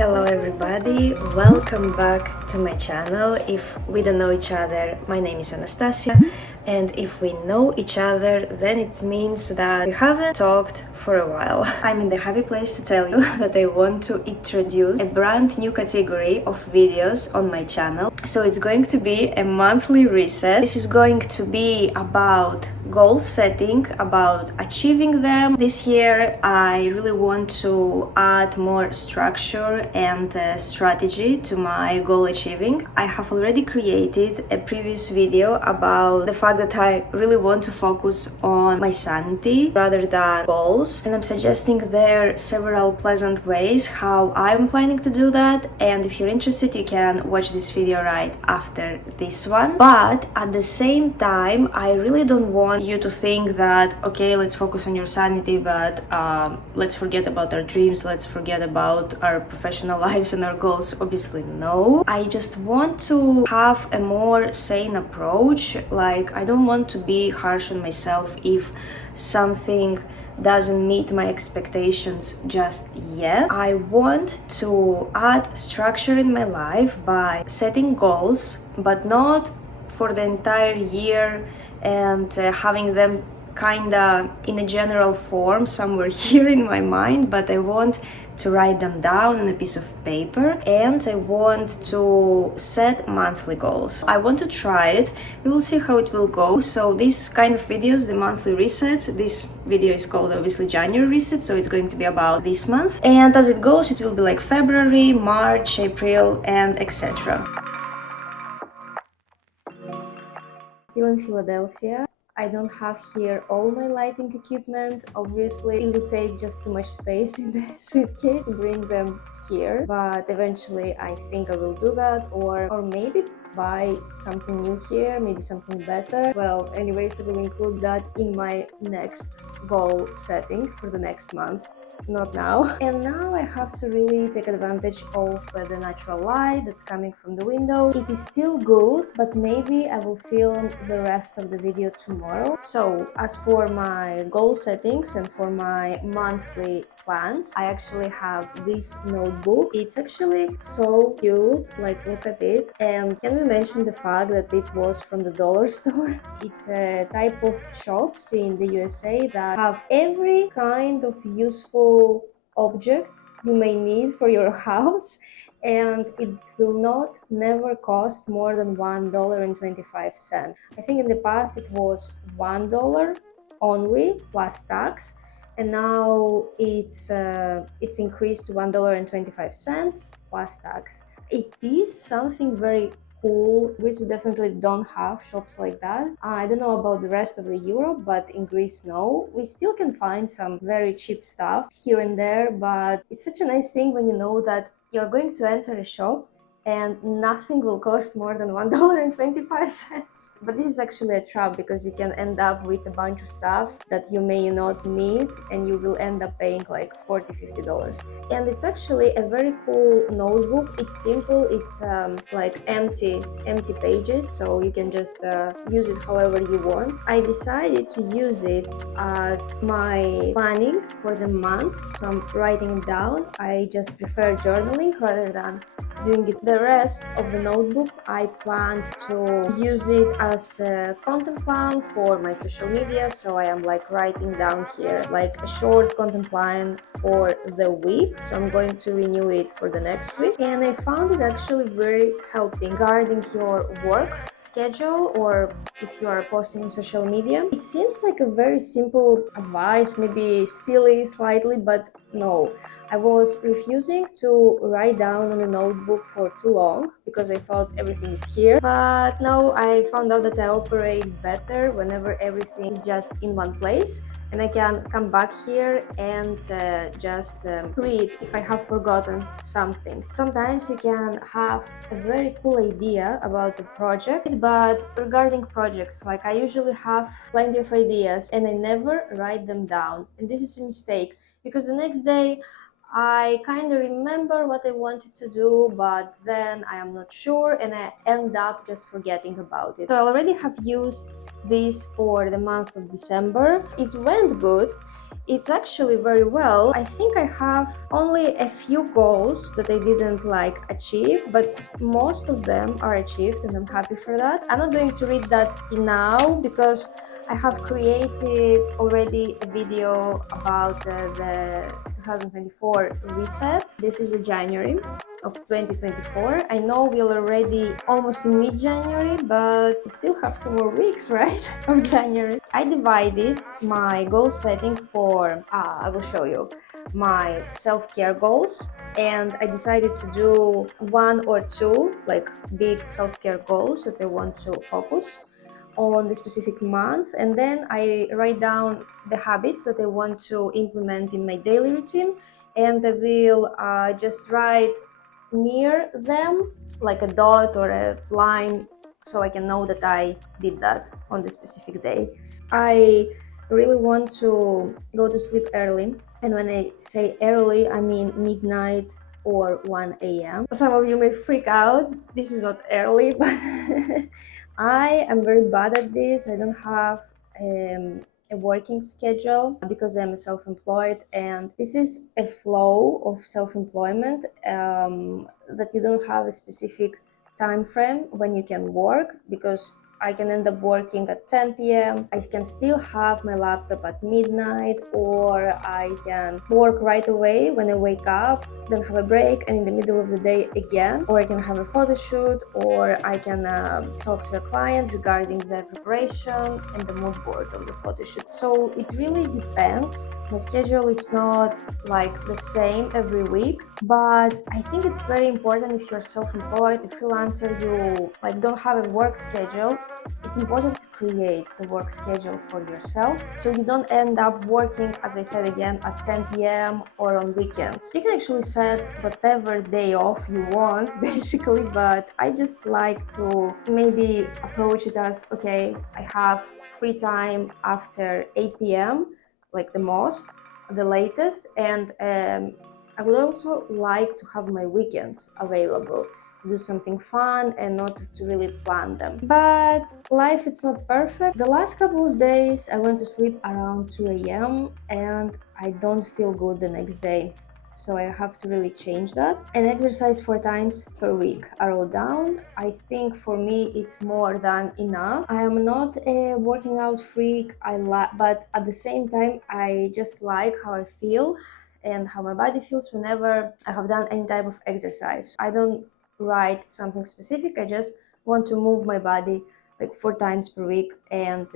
Hello everybody, welcome back to my channel. If we don't know each other, my name is Anastasia, and if we know each other, then it means that we haven't talked for a while. I'm in the happy place to tell you that I want to introduce a brand new category of videos on my channel. So it's going to be a monthly reset. This is going to be about goal setting, about achieving them. This year I really want to add more structure and strategy to my goal achieving. I have already created a previous video about the fact that I really want to focus on my sanity rather than goals, and I'm suggesting there several pleasant ways how I'm planning to do that, and if you're interested you can watch this video right after this one. But at the same time, I really don't want you to think that okay, let's focus on your sanity, but let's forget about our dreams, let's forget about our professional lives and our goals. Obviously no, I just want to have a more sane approach. Like, I don't want to be harsh on myself if something doesn't meet my expectations just yet. I want to add structure in my life by setting goals, but not for the entire year and having them kinda in a general form somewhere here in my mind, but I want to write them down on a piece of paper, and I want to set monthly goals. I want to try it. We will see how it will go. So these kind of videos, the monthly resets, this video is called obviously January reset, so it's going to be about this month, and as it goes it will be like February, March, April, and etc. Still in Philadelphia. I don't have here all my lighting equipment. Obviously, it would take just too much space in the suitcase to bring them here. But eventually, I think I will do that, or maybe buy something new here, maybe something better. Well, anyways, I will include that in my next goal setting for the next month. Not now. And now I have to really take advantage of the natural light that's coming from the window. It is still good, but maybe I will film the rest of the video tomorrow. So as for my goal settings and for my monthly plans, I actually have this notebook. It's actually so cute, like look at it. And can we mention the fact that it was from the dollar store? It's a type of shops in the USA that have every kind of useful object you may need for your house, and it will never cost more than $1.25. I think in the past it was $1 only plus tax, and now it's increased to $1.25 plus tax. It is something very cool. Greece, we definitely don't have shops like that. I don't know about the rest of the Europe, but in Greece, no. We still can find some very cheap stuff here and there, but it's such a nice thing when you know that you're going to enter a shop and nothing will cost more than $1.25. But this is actually a trap, because you can end up with a bunch of stuff that you may not need and you will end up paying like $40-50. And it's actually a very cool notebook. It's simple, it's like empty pages, so you can just use it however you want. I decided to use it as my planning for the month, so I'm writing it down. I just prefer journaling rather than doing it. The rest of the notebook, I planned to use it as a content plan for my social media, so I am like writing down here like a short content plan for the week, so I'm going to renew it for the next week. And I found it actually very helping regarding your work schedule, or if you are posting on social media. It seems like a very simple advice, maybe silly slightly, but no, I was refusing to write down on a notebook for too long because I thought everything is here. But now I found out that I operate better whenever everything is just in one place, and I can come back here and just read if I have forgotten something. Sometimes you can have a very cool idea about the project, but regarding projects, like I usually have plenty of ideas and I never write them down, and this is a mistake, because the next day I kind of remember what I wanted to do, but then I am not sure and I end up just forgetting about it. So I already have used this for the month of December. It went good. it's actually very well. I think I have only a few goals that I didn't like achieve, but most of them are achieved and I'm happy for that. I'm not going to read that now because I have created already a video about the 2024 reset. This is the January of 2024. I know we're already almost in mid-January, but we still have 2 more weeks, right, of January. I divided my goal setting for, I will show you, my self-care goals, and I decided to do 1 or 2 like big self-care goals that I want to focus on the specific month, and then I write down the habits that I want to implement in my daily routine, and I will just write near them like a dot or a line so I can know that I did that on the specific day. I really want to go to sleep early, and when I say early, I mean midnight or 1 a.m. Some of you may freak out. This is not early, but I am very bad at this. I don't have a working schedule because I'm self-employed, and this is a flow of self-employment that you don't have a specific time frame when you can work, because I can end up working at 10 p.m. I can still have my laptop at midnight, or I can work right away when I wake up, then have a break, and in the middle of the day again, or I can have a photo shoot, or I can talk to a client regarding the preparation and the mood board of the photo shoot. So it really depends. My schedule is not like the same every week, but I think it's very important if you're self-employed, a freelancer, you like don't have a work schedule. It's important to create a work schedule for yourself so you don't end up working, as I said again, at 10 p.m. or on weekends. You can actually set whatever day off you want, basically, but I just like to maybe approach it as, okay, I have free time after 8 p.m., like the most, the latest, and I would also like to have my weekends available to do something fun and not to really plan them. But life, it's not perfect. The last couple of days I went to sleep around 2 a.m. and I don't feel good the next day. So I have to really change that. And exercise 4 times per week. I wrote down. I think for me it's more than enough. I am not a working out freak, but at the same time I just like how I feel and how my body feels whenever I have done any type of exercise. I don't write something specific. I just want to move my body like 4 times per week, and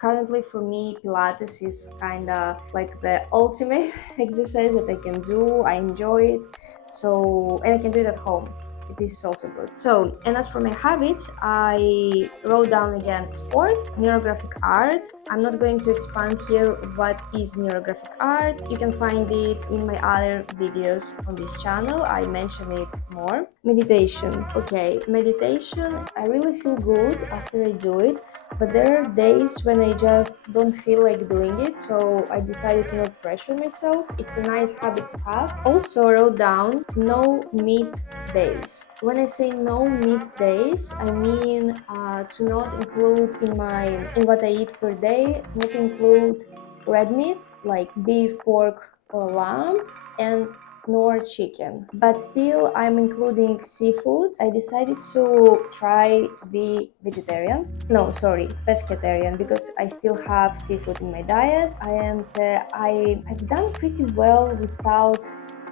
currently for me Pilates is kind of like the ultimate exercise that I can do. I enjoy it, so, and I can do it at home. This is also good. So, and as for my habits, I wrote down again sport, neurographic art. I'm not going to expand here what is neurographic art. You can find it in my other videos on this channel. I mention it more. Meditation. Okay, meditation, I really feel good after I do it, but there are days when I just don't feel like doing it, so I decided to not pressure myself. It's a nice habit to have. Also wrote down no meat days. When I say no meat days, I mean to not include in what I eat per day, to not include red meat like beef, pork, or lamb, and nor chicken. But still, I'm including seafood. I decided to try to be vegetarian. No, sorry, pescatarian, because I still have seafood in my diet, and I've done pretty well without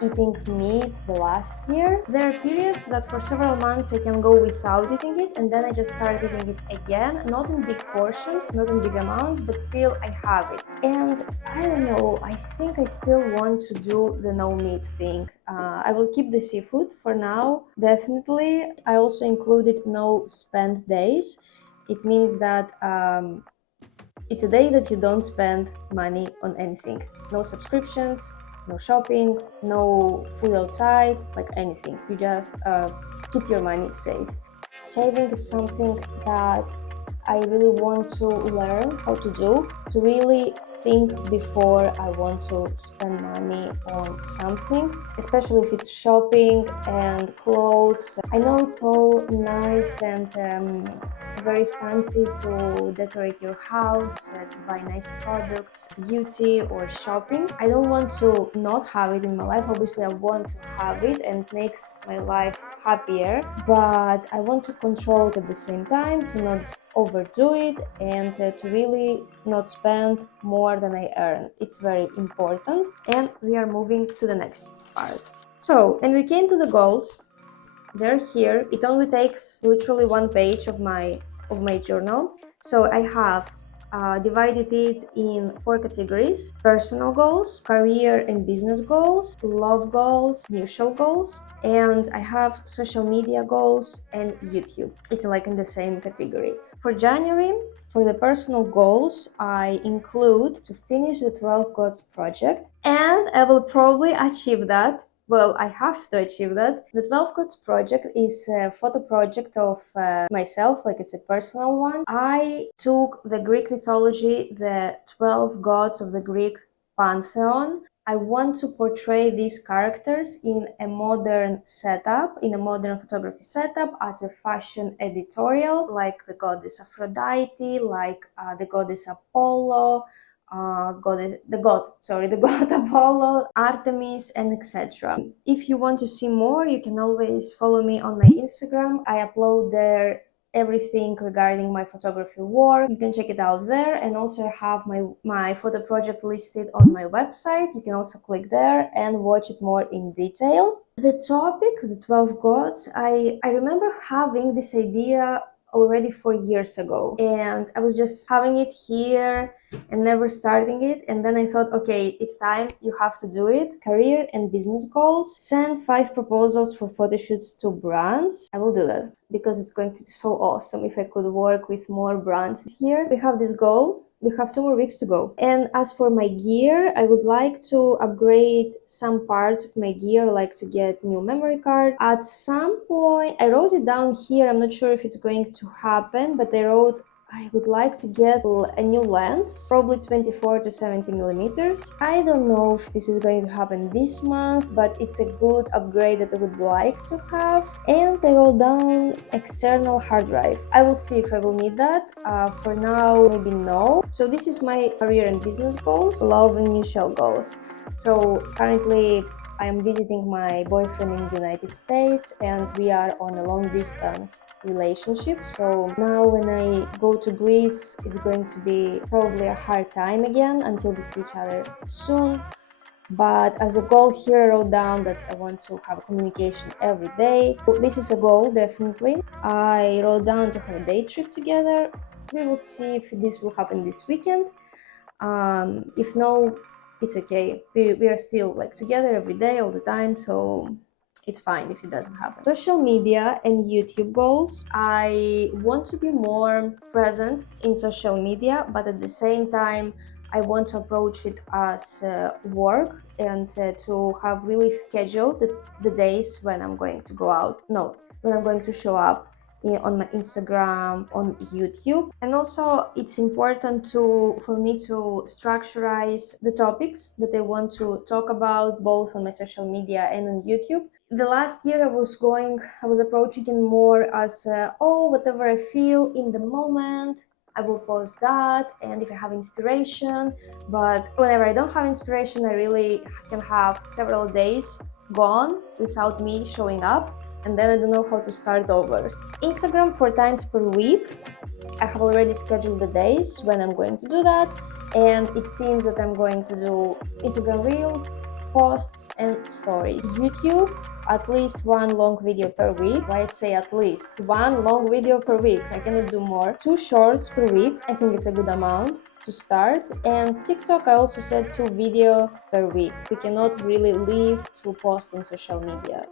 eating meat the last year. There are periods that for several months I can go without eating it, and then I just start eating it again, not in big portions, not in big amounts, but still I have it. And I don't know, I think I still want to do the no meat thing. I will keep the seafood for now, definitely. I also included no spend days. It means that it's a day that you don't spend money on anything. No subscriptions, no shopping, no food outside, like anything. You just keep your money saved. Saving is something that I really want to learn how to do, to really think before I want to spend money on something, especially if it's shopping and clothes. I know it's all nice and very fancy to decorate your house, to buy nice products, beauty or shopping. I don't want to not have it in my life. Obviously, I want to have it and it makes my life happier, but I want to control it at the same time, to not overdo it, and to really not spend more than I earn. It's very important. And we are moving to the next part. So, and we came to the goals. They're here. It only takes literally one page of my journal. So I have divided it in 4 categories: personal goals, career and business goals, love goals, mutual goals, and I have social media goals and YouTube. It's like in the same category. For January, for the personal goals, I include to finish the 12 Gods project, and I will probably achieve that. Well, I have to achieve that. The 12 Gods project is a photo project of myself, like it's a personal one. I took the Greek mythology, the 12 gods of the Greek pantheon. I want to portray these characters in a modern setup, in a modern photography setup, as a fashion editorial, like the goddess Aphrodite, like the goddess Apollo, the god Apollo, Artemis, and etc. If you want to see more, you can always follow me on my Instagram. I upload there everything regarding my photography work. You can check it out there, and also I have my photo project listed on my website. You can also click there and watch it more in detail. The topic, the 12 gods, I remember having this idea already 4 years ago, and I was just having it here and never starting it. And then I thought, okay, it's time, you have to do it. Career and business goals. Send 5 proposals for photo shoots to brands. I will do that because it's going to be so awesome if I could work with more brands here. We have this goal. We have 2 more weeks to go. And as for my gear, I would like to upgrade some parts of my gear, like to get new memory card. At some point, I wrote it down here. I'm not sure if it's going to happen, but I wrote I would like to get a new lens, probably 24 to 70 millimeters. I don't know if this is going to happen this month, but it's a good upgrade that I would like to have. And I wrote down external hard drive. I will see if I will need that. For now, maybe no. So this is my career and business goals, love and mutual goals. So currently, I am visiting my boyfriend in the United States, and we are on a long distance relationship. So now when I go to Greece, it's going to be probably a hard time again until we see each other soon. But as a goal here, I wrote down that I want to have communication every day. So this is a goal, definitely. I wrote down to have a day trip together. We will see if this will happen this weekend. If no, it's okay. We are still like together every day, all the time, so it's fine if it doesn't happen. Social media and YouTube goals. I want to be more present in social media, but at the same time, I want to approach it as work, and to have really scheduled the days when I'm going to go out. No, when I'm going to show up on my Instagram, on YouTube. And also it's important for me to structurize the topics that I want to talk about, both on my social media and on YouTube. The last year I was approaching it more as whatever I feel in the moment, I will post that, and if I have inspiration. But whenever I don't have inspiration, I really can have several days gone without me showing up, and then I don't know how to start over. Instagram 4 times per week. I have already scheduled the days when I'm going to do that, and it seems that I'm going to do Instagram Reels, posts, and stories. YouTube, at least 1 long video per week. Why I say at least 1 long video per week? I cannot do more. 2 shorts per week. I think it's a good amount to start. And TikTok, I also said 2 video per week. We cannot really leave to post on social media.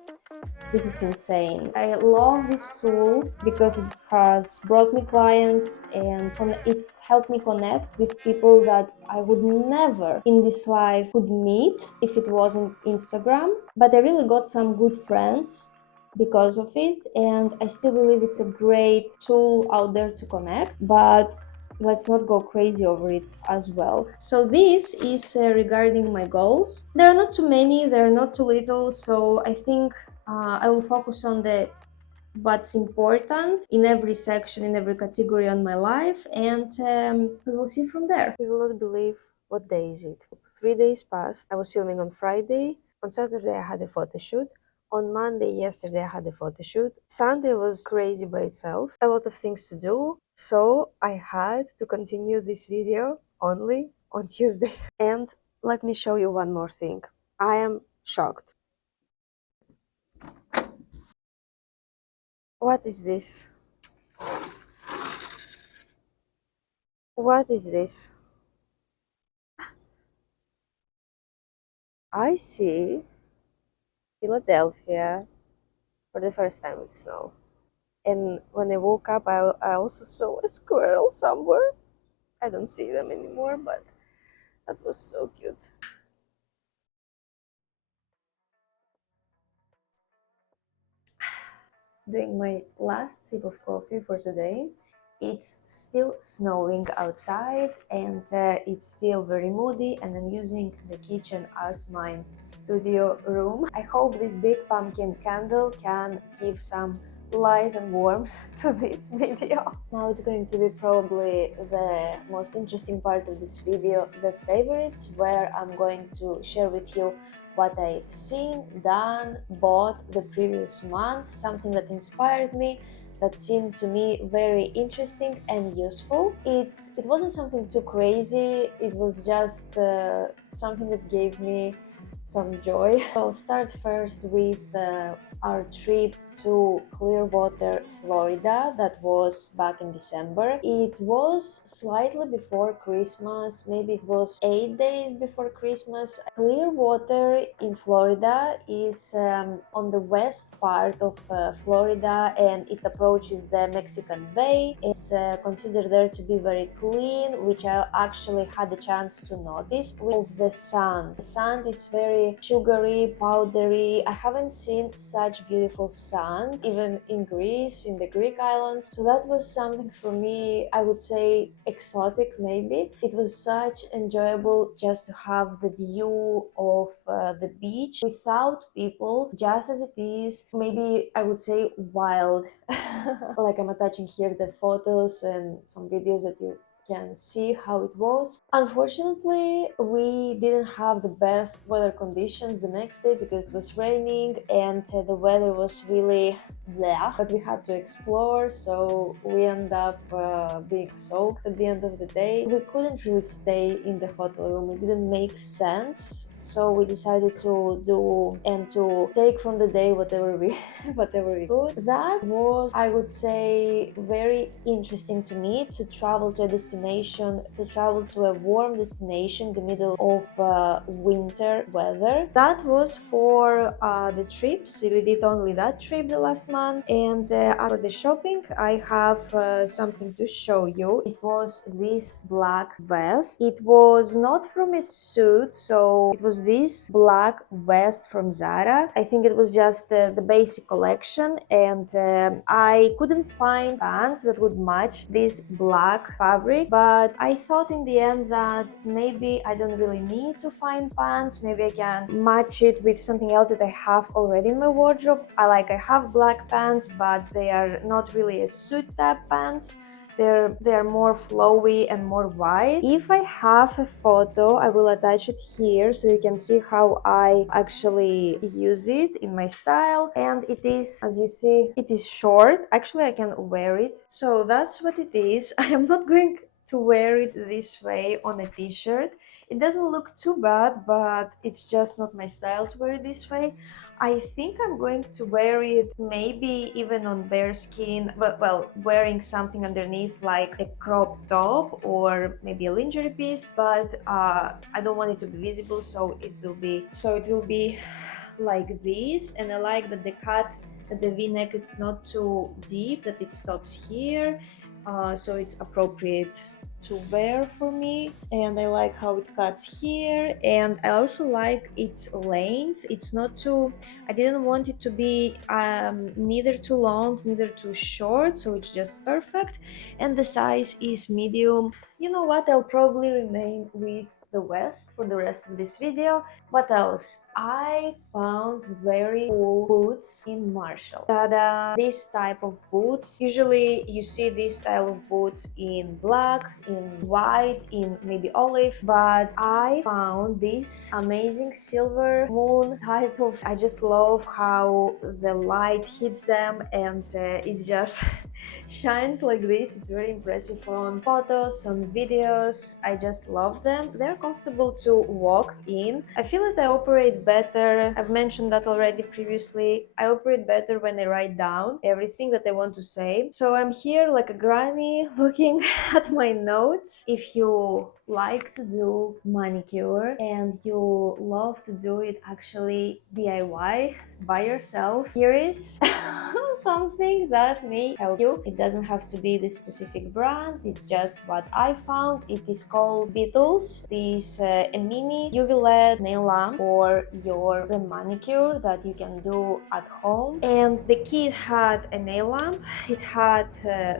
This is insane. I love this tool because it has brought me clients, and it helped me connect with people that I would never in this life would meet if it wasn't Instagram. But I really got some good friends because of it, and I still believe it's a great tool out there to connect. But let's not go crazy over it as well. So this is regarding my goals. There are not too many, there are not too little, so I think I will focus on the but it's important in every section, in every category on my life, and we will see from there. You will not believe what day is it. 3 days passed. I was filming on Friday. On Saturday, I had a photo shoot. On Monday, yesterday, I had a photo shoot. Sunday was crazy by itself. A lot of things to do. So I had to continue this video only on Tuesday. And let me show you one more thing. I am shocked. What is this? What is this? I see Philadelphia for the first time with snow. And when I woke up, I also saw a squirrel somewhere. I don't see them anymore, but that was so cute. Doing my last sip of coffee for today. It's still snowing outside and it's still very moody, and I'm using the kitchen as my studio room. I hope this big pumpkin candle can give some light and warmth to this video. Now it's going to be probably the most interesting part of this video, the favorites, where I'm going to share with you what I've seen, done, bought the previous month, something that inspired me, that seemed to me very interesting and useful. It wasn't something too crazy, it was just something that gave me some joy. I'll start first with our trip to Clearwater, Florida, that was back in December. It was slightly before Christmas, maybe it was 8 days before Christmas. Clearwater in Florida is on the west part of Florida, and it approaches the Mexican Bay. It's considered there to be very clean, which I actually had the chance to notice with the sand. The sand is very sugary, powdery. I haven't seen such beautiful sand even in Greece, in the Greek islands. So that was something for me, I would say exotic maybe. It was such enjoyable just to have the view of the beach without people, just as it is. Maybe I would say wild. Like I'm attaching here the photos and some videos that you can see how it was. Unfortunately, we didn't have the best weather conditions the next day because it was raining and the weather was really blah. But we had to explore, so we ended up being soaked at the end of the day. We couldn't really stay in the hotel room, it didn't make sense. So we decided to do and to take from the day whatever we whatever we could. That was, I would say, very interesting to me, to travel to a destination, to travel to a warm destination in the middle of winter weather. That was for the trips. We did only that trip the last month. And after the shopping, I have something to show you. It was this black vest. It was not from a suit, so it was this black vest from Zara. I think it was just the basic collection, and I couldn't find pants that would match this black fabric, but I thought in the end that maybe I don't really need to find pants. Maybe I can match it with something else that I have already in my wardrobe. I have black pants, but they are not really a suit type pants. They're more flowy and more wide. If I have a photo, I will attach it here so you can see how I actually use it in my style. And it is, as you see, it is short. Actually, I can wear it. So that's what it is. I am not going to wear it this way on a t-shirt. It doesn't look too bad, but it's just not my style to wear it this way. I think I'm going to wear it maybe even on bare skin, but well, wearing something underneath like a crop top or maybe a lingerie piece, but I don't want it to be visible, so it will be like this. And I like that the cut, that the v-neck, it's not too deep, that it stops here, so it's appropriate to wear for me. And I like how it cuts here, and I also like its length. It's not too, I didn't want it to be neither too long neither too short, so it's just perfect. And the size is medium. You know what, I'll probably remain with the West for the rest of this video. What else? I found very cool boots in Marshall. This type of boots, usually you see this style of boots in black, in white, in maybe olive, but I found this amazing silver moon type of. I just love how the light hits them and it just shines like this. It's very impressive on photos, on videos. I just love them. They're comfortable to walk in. I feel that I operate better. I've mentioned that already previously. I operate better when I write down everything that I want to say. So I'm here like a granny looking at my notes. If you like to do manicure and you love to do it actually DIY by yourself, here is something that may help you. It doesn't have to be this specific brand, it's just what I found. It is called Beatles. This a mini UV LED nail lamp for your the manicure that you can do at home. And the kit had a nail lamp, it had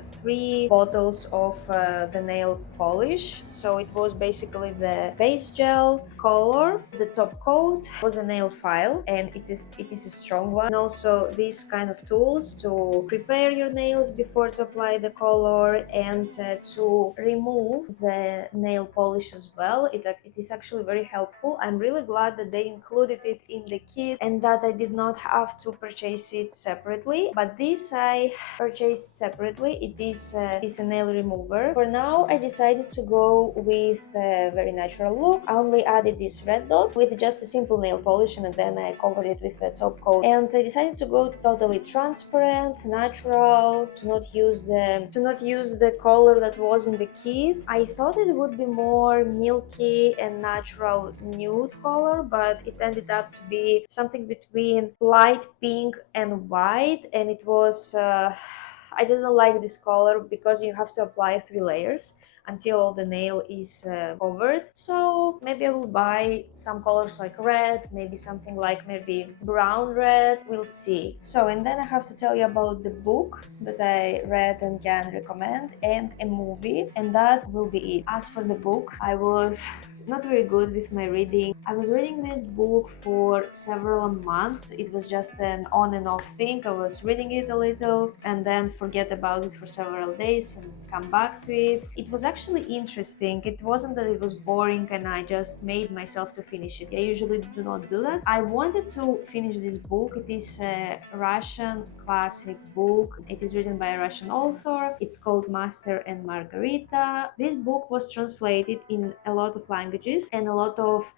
3 bottles of the nail polish. So it was basically the base gel, color, the top coat was a nail file, and it is a strong one. And also these kind of tools to prepare your nails before to apply the color and to remove the nail polish as well. It is actually very helpful. I'm really glad that they included it in the kit and that I did not have to purchase it separately. But this I purchased separately. It is a nail remover. For now, I decided to go with a very natural look. I only added this red dot with just a simple nail polish and then I covered it with a top coat. And I decided to go totally transparent, natural, to not use the color that was in the kit. I thought it would be more milky and natural nude color, but it ended up to be something between light pink and white, and it was I just don't like this color because you have to apply 3 layers until all the nail is covered. So maybe I will buy some colors like red, maybe something like maybe brown red, we'll see. So, and then I have to tell you about the book that I read and can recommend, and a movie, and that will be it. As for the book, I was not very good with my reading. I was reading this book for several months. It was just an on and off thing. I was reading it a little and then forget about it for several days and come back to it. It was actually interesting. It wasn't that it was boring and I just made myself to finish it. I usually do not do that. I wanted to finish this book. It is a Russian classic book. It is written by a Russian author. It's called Master and Margarita. This book was translated in a lot of languages, and a lot of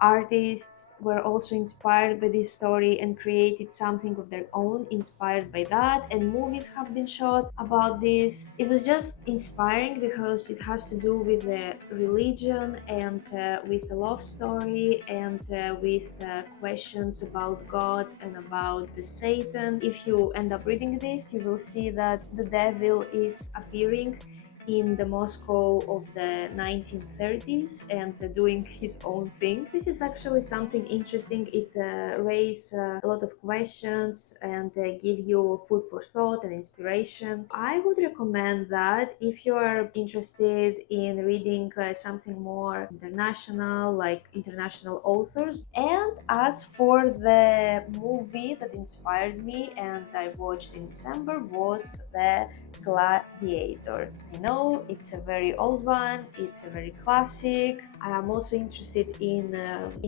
artists were also inspired by this story and created something of their own inspired by that, and movies have been shot about this. It was just inspiring because it has to do with the religion and with a love story and with questions about God and about the Satan. If you end up reading this, you will see that the devil is appearing in the Moscow of the 1930s and doing his own thing. This is actually something interesting. It raises a lot of questions and give you food for thought and inspiration. I would recommend that if you are interested in reading something more international, like international authors. And as for the movie that inspired me and I watched in December was the Gladiator. I know it's a very old one, it's a very classic. I am also interested in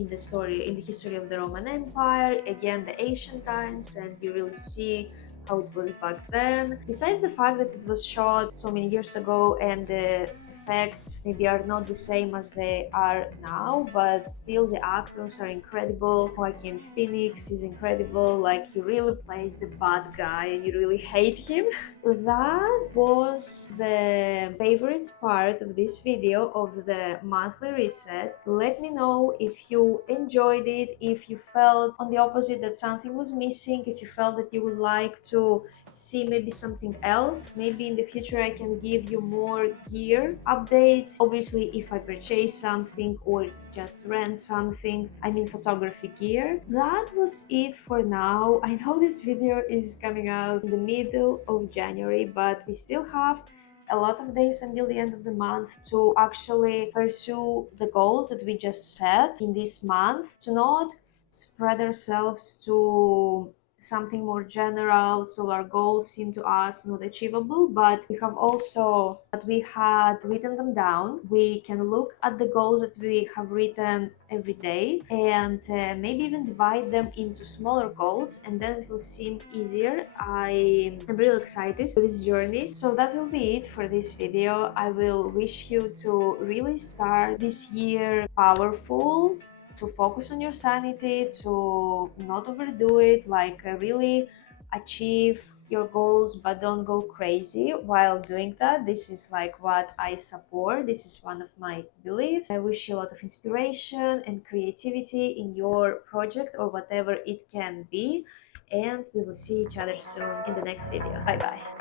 the story, in the history of the Roman Empire, again the ancient times, and you really see how it was back then. Besides the fact that it was shot so many years ago and the effects maybe are not the same as they are now, but still the actors are incredible. Joaquin Phoenix is incredible, like he really plays the bad guy and you really hate him. That was the favorite part of this video of the monthly reset. Let me know if you enjoyed it, if you felt on the opposite that something was missing, if you felt that you would like to see maybe something else. Maybe in the future I can give you more gear updates. Obviously, if I purchase something or just rent something, I mean photography gear. That was it for now. I know this video is coming out in the middle of January, but we still have a lot of days until the end of the month to actually pursue the goals that we just set in this month, to not spread ourselves to something more general, so our goals seem to us not achievable, but we have also that we had written them down. We can look at the goals that we have written every day and maybe even divide them into smaller goals, and then it will seem easier. I am really excited for this journey. So that will be it for this video. I will wish you to really start this year powerful, to focus on your sanity, to not overdo it, like really achieve your goals, but don't go crazy while doing that. This is like what I support. This is one of my beliefs. I wish you a lot of inspiration and creativity in your project or whatever it can be. And we will see each other soon in the next video. Bye bye.